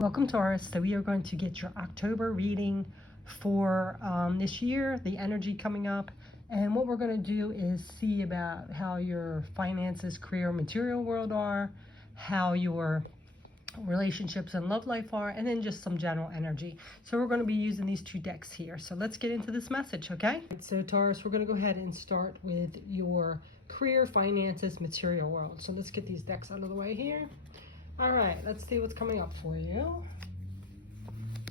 Welcome, Taurus. So we are going to get your October reading for this year, the energy coming up. And what we're going to do is see about how your finances, career, material world are, how your relationships and love life are, and then just some general energy. So we're going to be using these two decks here. So let's get into this message, okay? So Taurus, we're going to go ahead and start with your career, finances, material world. So let's get these decks out of the way here. All right, let's see what's coming up for you.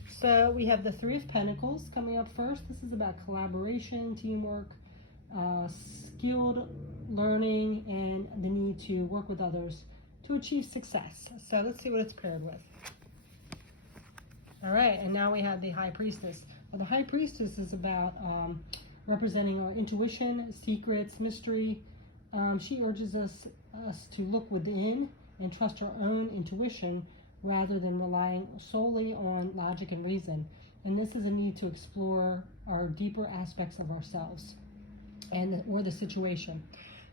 So we have the Three of Pentacles coming up first. This is about collaboration, teamwork, skilled learning, and the need to work with others to achieve success. So let's see what it's paired with. All right, and now we have the High Priestess. Well, the High Priestess is about representing our intuition, secrets, mystery. She urges us to look within and trust our own intuition rather than relying solely on logic and reason. And this is a need to explore our deeper aspects of ourselves or the situation.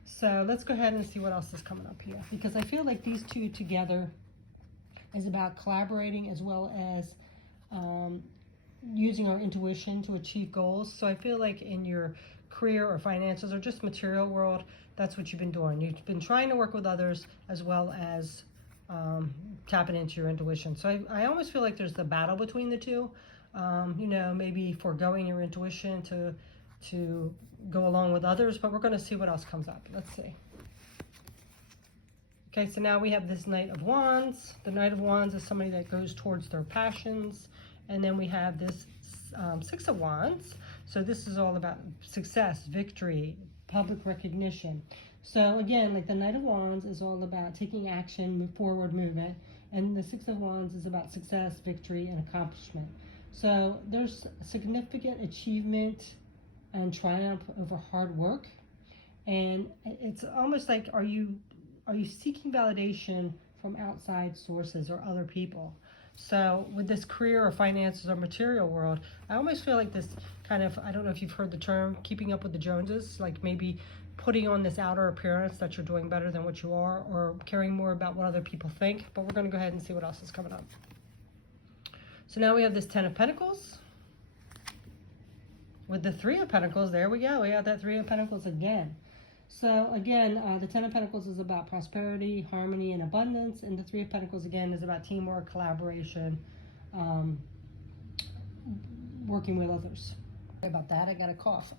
So let's go ahead and see what else is coming up here, because I feel like these two together is about collaborating as well as using our intuition to achieve goals. So I feel like in your career or finances or just material world, that's what you've been doing. You've been trying to work with others as well as tapping into your intuition. So I almost feel like there's the battle between the two. You know, maybe foregoing your intuition to go along with others, but we're going to see what else comes up. Let's see. Okay, so now we have this Knight of Wands. The Knight of Wands is somebody that goes towards their passions. And then we have this Six of Wands. So this is all about success, victory, public recognition. So again, like the Knight of Wands is all about taking action, forward movement. And the Six of Wands is about success, victory, and accomplishment. So there's significant achievement and triumph over hard work. And it's almost like, are you seeking validation from outside sources or other people? So with this career or finances or material world, I almost feel like this kind of, I don't know if you've heard the term, keeping up with the Joneses, like maybe putting on this outer appearance that you're doing better than what you are, or caring more about what other people think. But we're going to go ahead and see what else is coming up. So now we have this Ten of Pentacles. With the Three of Pentacles, there we go. We have that Three of Pentacles again. So again, the Ten of Pentacles is about prosperity, harmony, and abundance. And the Three of Pentacles, again, is about teamwork, collaboration, working with others. Sorry about that, I got a cough.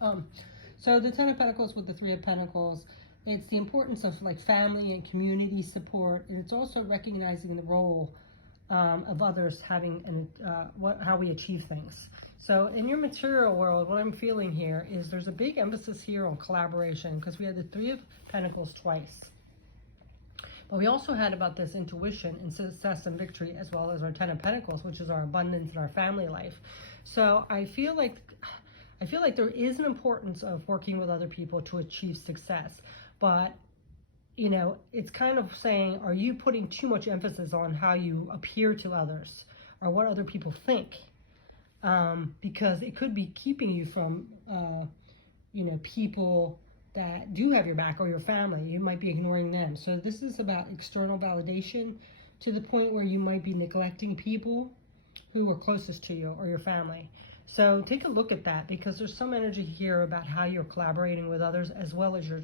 So the Ten of Pentacles with the Three of Pentacles, it's the importance of like family and community support. And it's also recognizing the role of others having how we achieve things. So in your material world, what I'm feeling here is there's a big emphasis here on collaboration, because we had the Three of Pentacles twice. But we also had about this intuition and success and victory, as well as our Ten of Pentacles, which is our abundance and our family life. So I feel like there is an importance of working with other people to achieve success. But you know, it's kind of saying, are you putting too much emphasis on how you appear to others or what other people think? Because it could be keeping you from, you know, people that do have your back or your family. You might be ignoring them. So this is about external validation to the point where you might be neglecting people who are closest to you or your family. So take a look at that, because there's some energy here about how you're collaborating with others, as well as your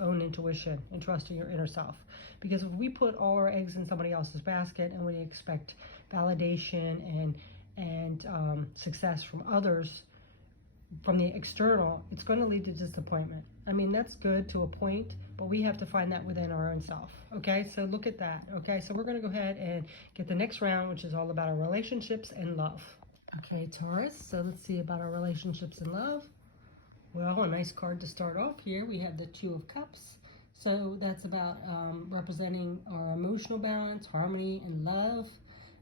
own intuition and trusting your inner self. Because if we put all our eggs in somebody else's basket and we expect validation and success from others, from the external, it's going to lead to disappointment. I mean, that's good to a point, but we have to find that within our own self. Okay, so look at that. Okay, so we're going to go ahead and get the next round, which is all about our relationships and love. Okay, Taurus, so let's see about our relationships and love. Well, a nice card to start off here. We have the Two of Cups. So that's about representing our emotional balance, harmony, and love.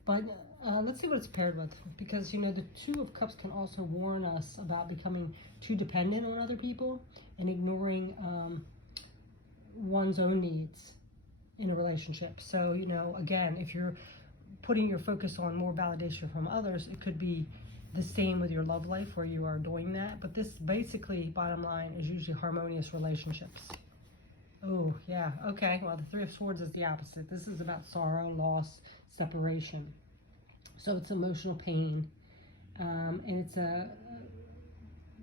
But let's see what it's paired with, because, you know, the Two of Cups can also warn us about becoming too dependent on other people and ignoring one's own needs in a relationship. So, you know, again, if you're putting your focus on more validation from others, it could be the same with your love life where you are doing that. But this basically, bottom line, is usually harmonious relationships. Oh, yeah. Okay. Well, the Three of Swords is the opposite. This is about sorrow, loss, separation. So it's emotional pain, and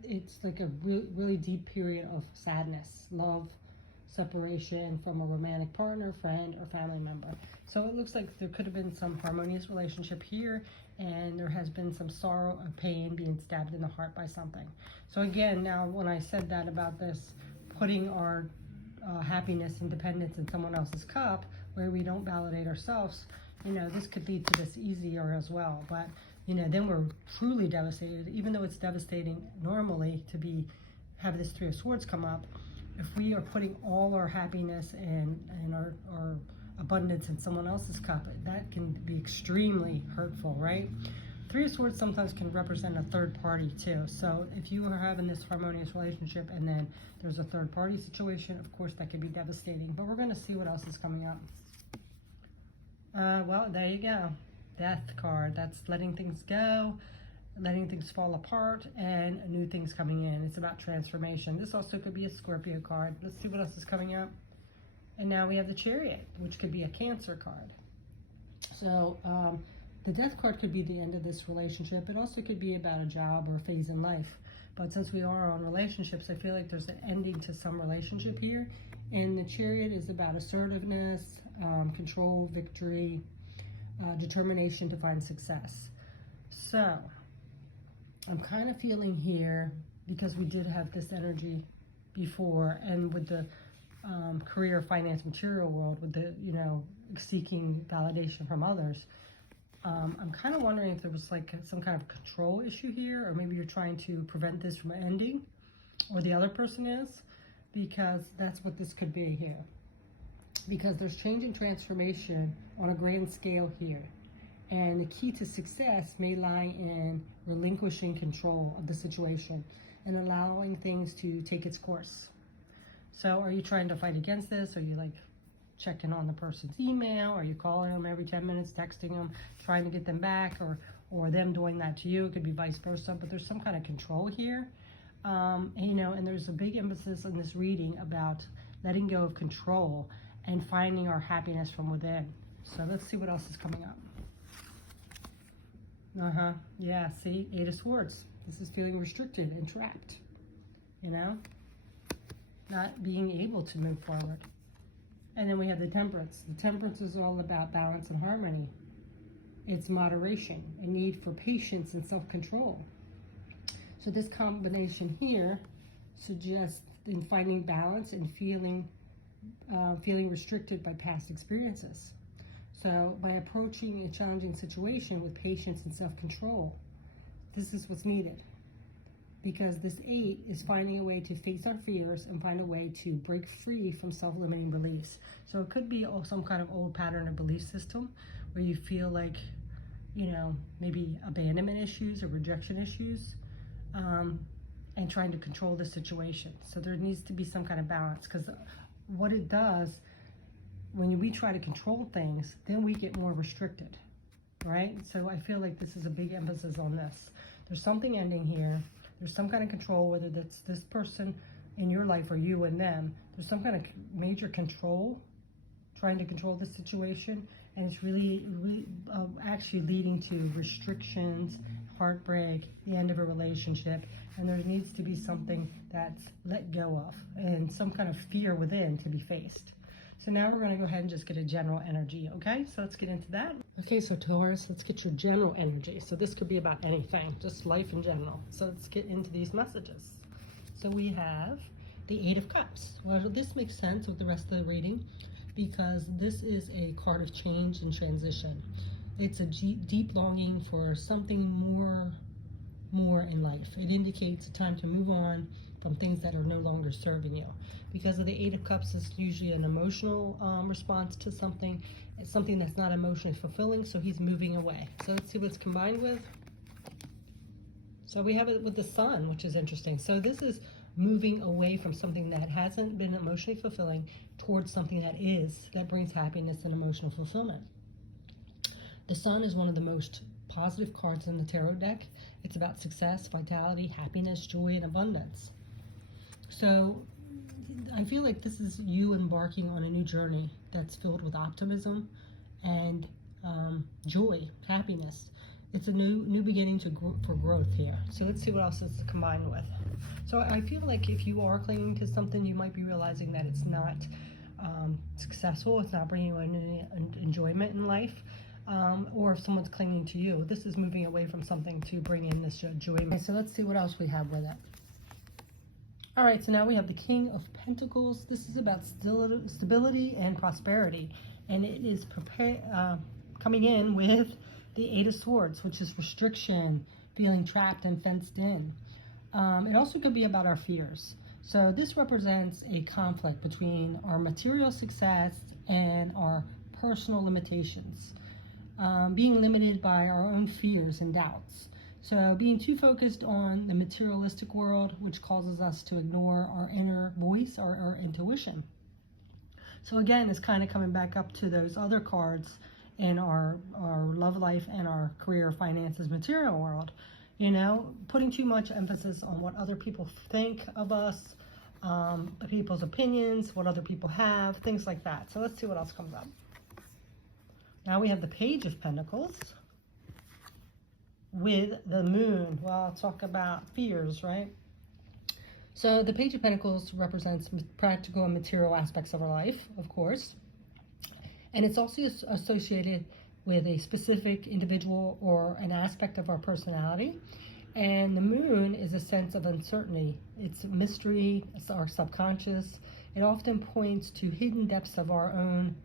it's like a really deep period of sadness, love, separation from a romantic partner, friend, or family member. So it looks like there could have been some harmonious relationship here, and there has been some sorrow or pain, being stabbed in the heart by something. So again, now when I said that about this, putting our happiness and dependence in someone else's cup, where we don't validate ourselves, this could lead to this easier as well. But then we're truly devastated, even though it's devastating normally to have this Three of Swords come up. If we are putting all our happiness and our abundance in someone else's cup, that can be extremely hurtful, right? Three of Swords sometimes can represent a third party too. So if you are having this harmonious relationship and then there's a third party situation, of course that could be devastating. But we're going to see what else is coming up. Well, there you go. Death card. That's letting things go, letting things fall apart, and new things coming in. It's about transformation. This also could be a Scorpio card. Let's see what else is coming up. And now we have the Chariot, which could be a Cancer card. So the Death card could be the end of this relationship. It also could be about a job or a phase in life. But since we are on relationships, I feel like there's an ending to some relationship here. And the Chariot is about assertiveness, control, victory, determination to find success. So I'm kind of feeling here, because we did have this energy before, and with the career, finance, material world, with the seeking validation from others, I'm kind of wondering if there was like some kind of control issue here, or maybe you're trying to prevent this from ending, or the other person is, because that's what this could be here. Because there's change and transformation on a grand scale here. And the key to success may lie in relinquishing control of the situation and allowing things to take its course. So are you trying to fight against this? Are you like checking on the person's email? Are you calling them every 10 minutes, texting them, trying to get them back, or them doing that to you? It could be vice versa, but there's some kind of control here. And there's a big emphasis in this reading about letting go of control and finding our happiness from within. So let's see what else is coming up. Yeah, see, Eight of Swords. This is feeling restricted and trapped, not being able to move forward. And then we have the Temperance. The Temperance is all about balance and harmony. It's moderation, a need for patience and self-control. So this combination here suggests in finding balance and feeling restricted by past experiences. So by approaching a challenging situation with patience and self-control, this is what's needed. Because this 8 is finding a way to face our fears and find a way to break free from self-limiting beliefs. So it could be some kind of old pattern or belief system where you feel like, maybe abandonment issues or rejection issues, and trying to control the situation. So there needs to be some kind of balance, because what it does, when we try to control things, then we get more restricted, right? So I feel like this is a big emphasis on this. There's something ending here. There's some kind of control, whether that's this person in your life or you and them. There's some kind of major control, trying to control the situation, and it's really actually leading to restrictions, heartbreak, the end of a relationship, and there needs to be something that's let go of and some kind of fear within to be faced. So now we're going to go ahead and just get a general energy, okay? So let's get into that. Okay, so Taurus, let's get your general energy. So this could be about anything, just life in general. So let's get into these messages. So we have the Eight of Cups. Well, this makes sense with the rest of the reading, because this is a card of change and transition. It's a deep longing for something more in life. It indicates a time to move on from things that are no longer serving you. Because of the Eight of Cups, it's usually an emotional response to something. It's something that's not emotionally fulfilling, so he's moving away. So let's see what it's combined with. So we have it with the Sun, which is interesting. So this is moving away from something that hasn't been emotionally fulfilling towards something that brings happiness and emotional fulfillment. The Sun is one of the most positive cards in the tarot deck. It's about success, vitality, happiness, joy, and abundance. So I feel like this is you embarking on a new journey that's filled with optimism and joy, happiness. It's a new beginning for growth here. So let's see what else it's combined with. So I feel like if you are clinging to something, you might be realizing that it's not successful. It's not bringing you any enjoyment in life. Or if someone's clinging to you, this is moving away from something to bring in this enjoyment. Okay, so let's see what else we have with it. All right, so now we have the King of Pentacles. This is about stability and prosperity, and it is coming in with the Eight of Swords, which is restriction, feeling trapped and fenced in. It also could be about our fears. So this represents a conflict between our material success and our personal limitations, being limited by our own fears and doubts. So being too focused on the materialistic world, which causes us to ignore our inner voice, our intuition. So again, it's kind of coming back up to those other cards in our love life and our career, finances, material world. You know, putting too much emphasis on what other people think of us, people's opinions, what other people have, things like that. So let's see what else comes up. Now we have the Page of Pentacles with the Moon. Well, I'll talk about fears, right? So the Page of Pentacles represents practical and material aspects of our life, of course. And it's also associated with a specific individual or an aspect of our personality. And the Moon is a sense of uncertainty. It's mystery, it's our subconscious. It often points to hidden depths of our own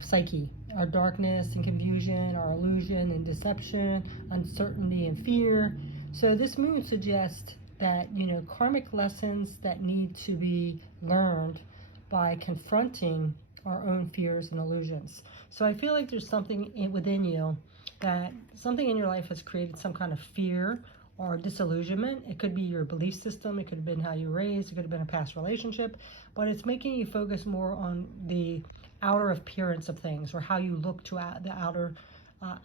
psyche, our darkness and confusion, our illusion and deception, uncertainty and fear. So this Moon suggests that, you know, karmic lessons that need to be learned by confronting our own fears and illusions. So I feel like there's something within you, that something in your life has created some kind of fear or disillusionment. It could be your belief system, it could have been how you were raised, it could have been a past relationship, but it's making you focus more on the outer appearance of things, or how you look to the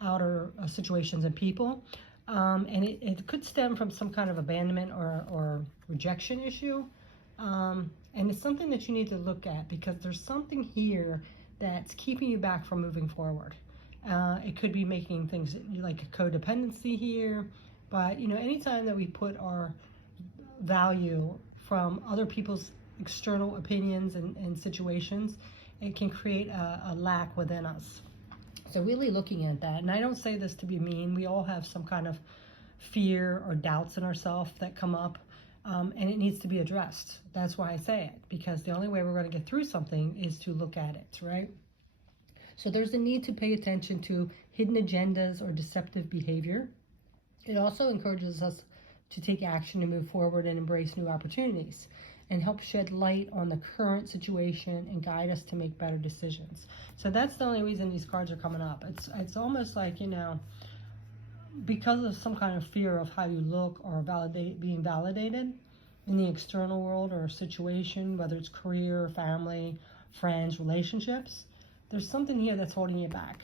outer situations and people. And it could stem from some kind of abandonment or rejection issue. And it's something that you need to look at, because there's something here that's keeping you back from moving forward. It could be making things like a codependency here, but you know, anytime that we put our value from other people's external opinions and situations, it can create a lack within us. So really looking at that, and I don't say this to be mean, we all have some kind of fear or doubts in ourselves that come up, and it needs to be addressed. That's why I say it, because the only way we're going to get through something is to look at it, right? So there's a need to pay attention to hidden agendas or deceptive behavior. It also encourages us to take action and move forward and embrace new opportunities, and help shed light on the current situation and guide us to make better decisions. So that's the only reason these cards are coming up. It's almost like, you know, because of some kind of fear of how you look or being validated in the external world or situation, whether it's career, family, friends, relationships, there's something here that's holding you back,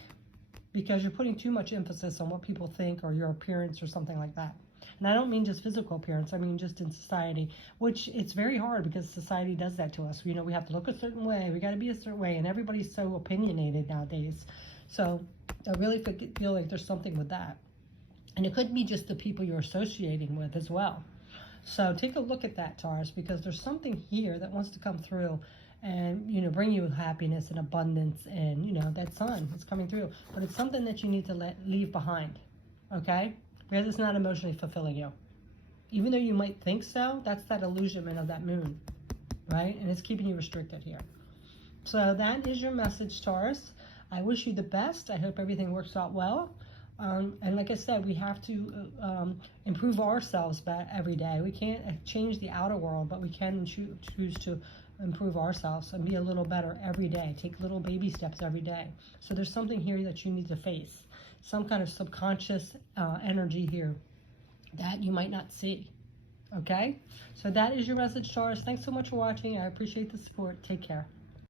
because you're putting too much emphasis on what people think or your appearance or something like that. And I don't mean just physical appearance, I mean just in society, which it's very hard because society does that to us. You know, we have to look a certain way, we got to be a certain way, and everybody's so opinionated nowadays. So I really feel like there's something with that. And it could be just the people you're associating with as well. So take a look at that, Taurus, because there's something here that wants to come through and, you know, bring you happiness and abundance, and, you know, that sun is coming through. But it's something that you need to leave behind, okay? Because it's not emotionally fulfilling you. Even though you might think so, that's that illusionment of that Moon, right? And it's keeping you restricted here. So that is your message, Taurus. I wish you the best. I hope everything works out well. And like I said, we have to improve ourselves every day. We can't change the outer world, but we can choose to improve ourselves and be a little better every day. Take little baby steps every day. So there's something here that you need to face. Some kind of subconscious energy here that you might not see. Okay? So that is your message, Taurus. Thanks so much for watching. I appreciate the support. Take care.